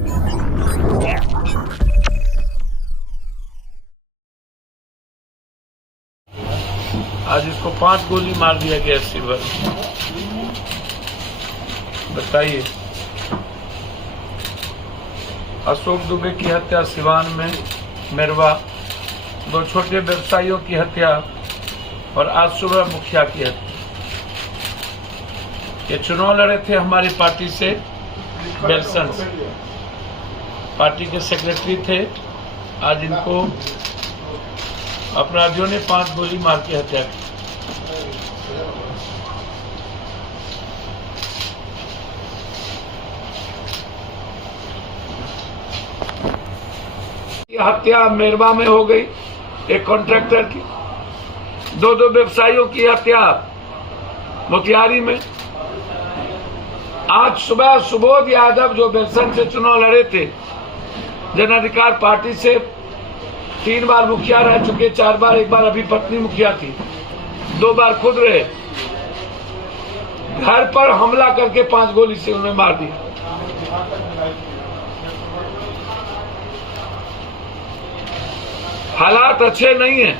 आज इसको 5 गोली मार दिया गया सिल्वर। बताइए, अशोक दुबे की हत्या सिवान में, मेरवा, 2 छोटे व्यवसायियों की हत्या और आज सुबह मुखिया की हत्या। ये चुनाव लड़े थे हमारी पार्टी से, बेलसन से, पार्टी के सेक्रेटरी थे। आज इनको अपराधियों ने 5 गोली मार के हत्या की। हत्या मेरवा में हो गई, एक कॉन्ट्रैक्टर की। 2 व्यवसायियों की हत्या मोतिहारी में। आज सुबह सुबोध यादव जो बेलसन से चुनाव लड़े थे, जन अधिकार पार्टी से 3 बार मुखिया रह चुके, 4 बार, एक बार अभी पत्नी मुखिया थी, 2 बार खुद रहे, घर पर हमला करके 5 गोली से उन्हें मार दिया। हालात अच्छे नहीं हैं।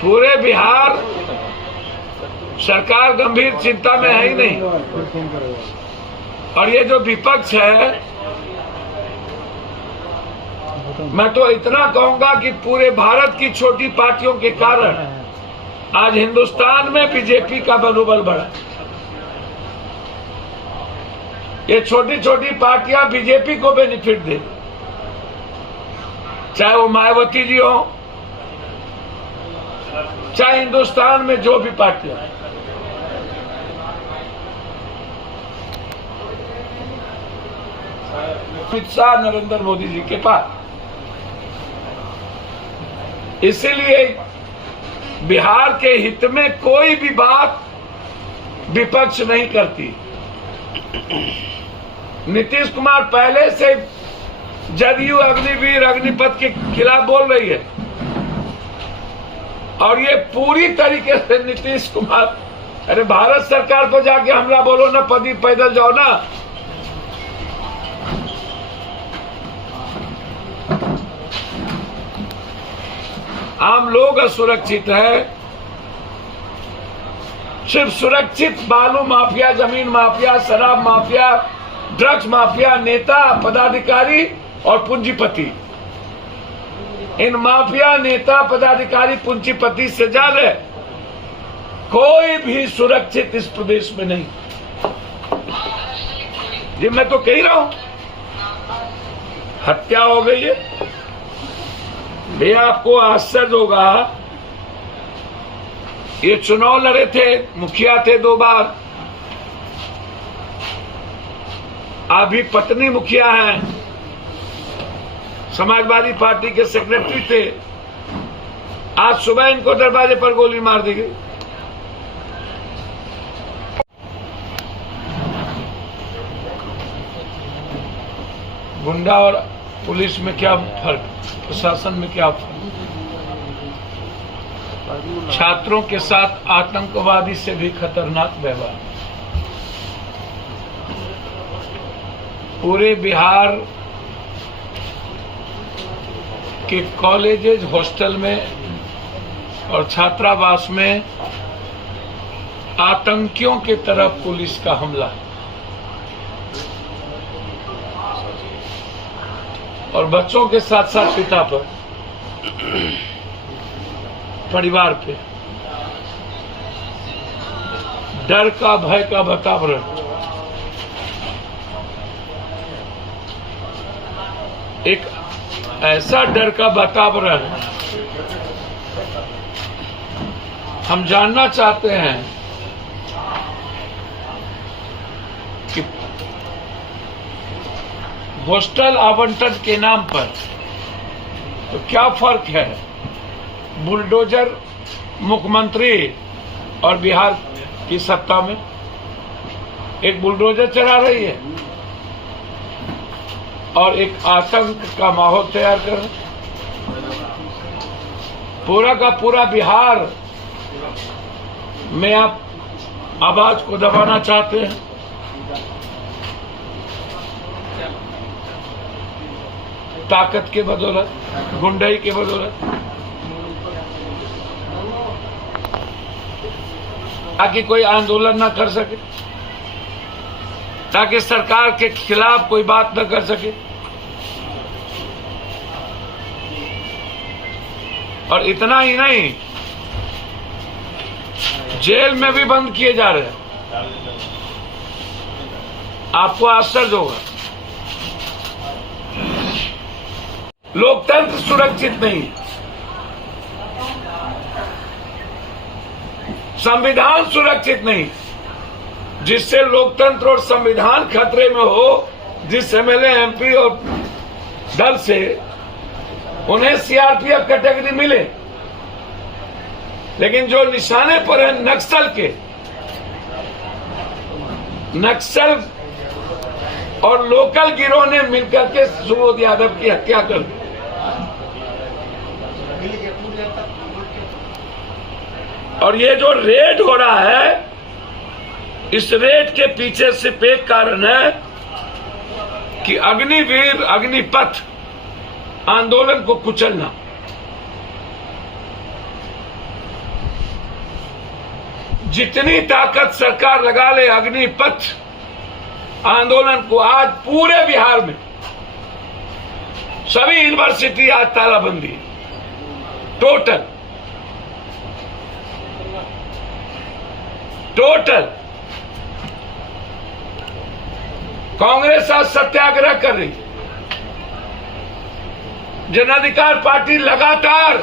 पूरे बिहार सरकार गंभीर चिंता में है ही नहीं। और ये जो विपक्ष है, मैं तो इतना कहूंगा कि पूरे भारत की छोटी पार्टियों के कारण आज हिंदुस्तान में बीजेपी का मनोबल बढ़ा। ये छोटी छोटी पार्टियां बीजेपी को बेनिफिट दे, चाहे वो मायावती जी हो, चाहे हिंदुस्तान में जो भी पार्टियां। अमित शाह नरेंद्र मोदी जी के पास, इसीलिए बिहार के हित में कोई भी बात विपक्ष नहीं करती। नीतीश कुमार पहले से जदयू अग्निवीर अग्निपथ के खिलाफ बोल रही है, और ये पूरी तरीके से नीतीश कुमार, अरे भारत सरकार को जाके हमला बोलो ना, पैदल जाओ ना। आम लोग असुरक्षित है। सिर्फ सुरक्षित बालू माफिया, जमीन माफिया, शराब माफिया, ड्रग्स माफिया, नेता, पदाधिकारी और पूंजीपति। इन माफिया, नेता, पदाधिकारी, पूंजीपति से ज्यादा कोई भी सुरक्षित इस प्रदेश में नहीं। ये मैं तो कह रहा हूं, हत्या हो गई है। भैया आपको आश्चर्य होगा, ये चुनाव लड़े थे, मुखिया थे 2 बार, अभी पत्नी मुखिया हैं, समाजवादी पार्टी के सेक्रेटरी थे। आज सुबह इनको दरवाजे पर गोली मार दी गई। गुंडा और पुलिस में क्या फर्क, प्रशासन में क्या फर्क? छात्रों के साथ आतंकवादी से भी खतरनाक व्यवहार। पूरे बिहार के कॉलेजेस, हॉस्टल में और छात्रावास में आतंकियों की तरफ पुलिस का हमला, और बच्चों के साथ साथ पिता पर, परिवार पे डर का, भय का वातावरण। एक ऐसा डर का वातावरण हम जानना चाहते हैं कि हॉस्टल आवंटन के नाम पर तो क्या फर्क है बुलडोजर मुख्यमंत्री और बिहार की सत्ता में? एक बुलडोजर चला रही है और एक आतंक का माहौल तैयार कर रहे। पूरा का पूरा बिहार में आप आवाज को दबाना चाहते हैं। ताकत के बदौलत, गुंडाई के बदौलत, ताकि कोई आंदोलन ना कर सके, ताकि सरकार के खिलाफ कोई बात न कर सके। और इतना ही नहीं, जेल में भी बंद किए जा रहे हैं। आपको आश्चर्य होगा, लोकतंत्र सुरक्षित नहीं, संविधान सुरक्षित नहीं। जिससे लोकतंत्र और संविधान खतरे में हो, जिस एमएलए एमपी और दल से उन्हें सीआरपीएफ कैटेगरी मिले, लेकिन जो निशाने पर है नक्सल के, नक्सल और लोकल गिरोह ने मिलकर के सुबोध यादव की हत्या कर दी। और ये जो रेड हो रहा है, इस रेड के पीछे सिर्फ एक कारण है कि अग्निवीर अग्निपथ आंदोलन को कुचलना। जितनी ताकत सरकार लगा ले अग्निपथ आंदोलन को, आज पूरे बिहार में सभी यूनिवर्सिटी आज तालाबंदी, टोटल कांग्रेस आज सत्याग्रह कर रही, जन अधिकार पार्टी लगातार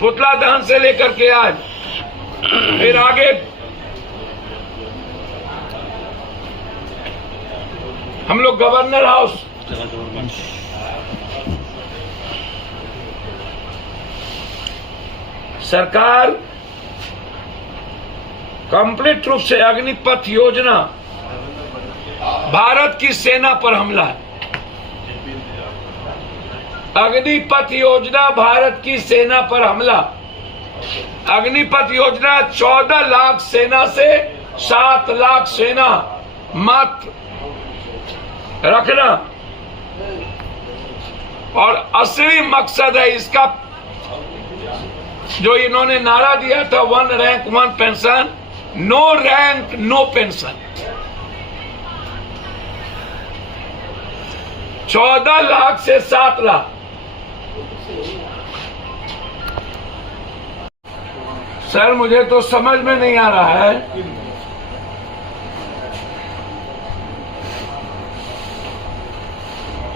पुतला दहन से लेकर के आज फिर आगे हम लोग गवर्नर हाउस, सरकार कंप्लीट रूप से अग्निपथ योजना, भारत की सेना पर हमला है। अग्निपथ योजना भारत की सेना पर हमला। अग्निपथ योजना 14 लाख सेना से 7 लाख सेना मात्र रखना, और असली मकसद है इसका, जो इन्होंने नारा दिया था, 1 rank 1 pension, no rank no pension. 14 lakh से 7 लाख। सर, मुझे तो समझ में नहीं आ रहा है,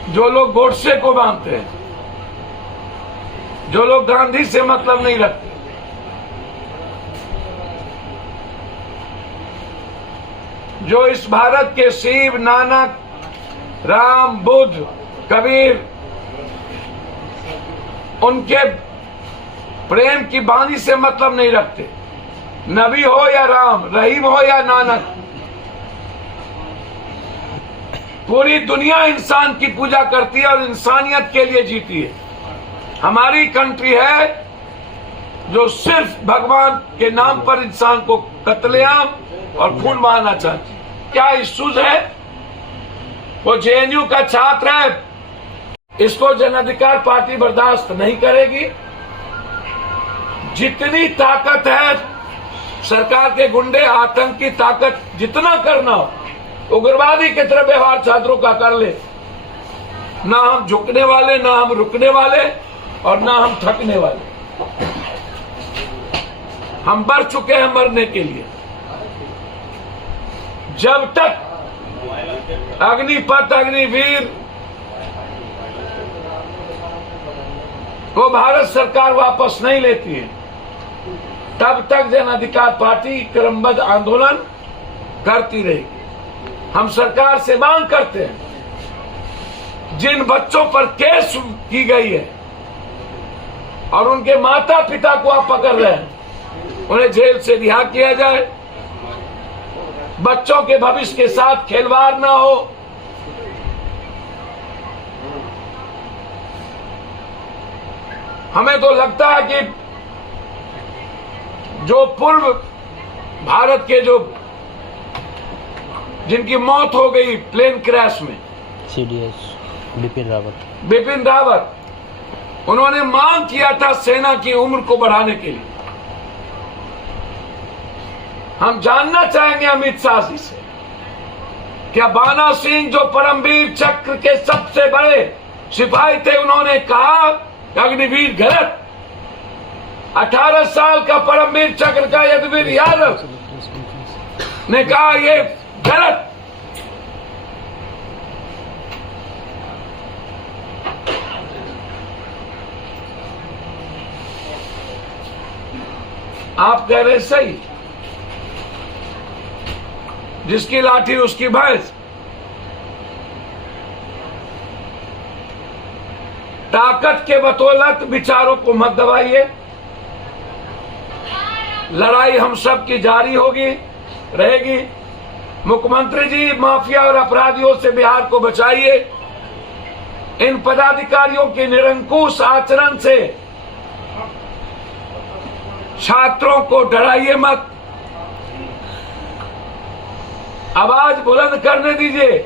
जो लोग गोडसे को मानते हैं, जो लोग गांधी से मतलब नहीं रखते, जो इस भारत के शिव, नानक, राम, बुद्ध, कबीर, उनके प्रेम की वाणी से मतलब नहीं रखते, नबी हो या राम, रहीम हो या नानक, पूरी दुनिया इंसान की पूजा करती है और इंसानियत के लिए जीती है। हमारी कंट्री है जो सिर्फ भगवान के नाम पर इंसान को कत्लेआम और खून बहाना चाहती। क्या इश्यूज है? वो जेएनयू का छात्र है, इसको जन अधिकार पार्टी बर्दाश्त नहीं करेगी। जितनी ताकत है सरकार के गुंडे, आतंकी ताकत जितना करना हो, उग्रवादी की तरह व्यवहार छात्रों का कर ले। ना हम झुकने वाले, ना हम रुकने वाले, और ना हम थकने वाले। हम बढ़ चुके हैं मरने के लिए। जब तक अग्निपथ, अग्निवीर को भारत सरकार वापस नहीं लेती है, तब तक जन अधिकार पार्टी क्रमबद्ध आंदोलन करती रहेगी। हम सरकार से मांग करते हैं, जिन बच्चों पर केस की गई है और उनके माता पिता को आप पकड़ रहे हैं, उन्हें जेल से रिहा किया जाए। बच्चों के भविष्य के साथ खिलवाड़ ना हो। हमें तो लगता है कि जो पूर्व भारत के जो जिनकी मौत हो गई प्लेन क्रैश में, बिपिन रावत उन्होंने मांग किया था सेना की उम्र को बढ़ाने के लिए। हम जानना चाहेंगे अमित शाह जी से, क्या बाना सिंह जो परमवीर चक्र के सबसे बड़े सिपाही थे, उन्होंने कहा कि अग्निवीर गलत? 18 साल का परमवीर चक्र का यदुवीर यादव ने कहा ये गलत। आप कह रहे सही, जिसकी लाठी उसकी भैंस। ताकत के बदौलत विचारों को मत दबाइए। लड़ाई हम सब की जारी होगी, रहेगी। मुख्यमंत्री जी, माफिया और अपराधियों से बिहार को बचाइए। इन पदाधिकारियों के निरंकुश आचरण से छात्रों को डराइए मत। आवाज बुलंद करने दीजिए।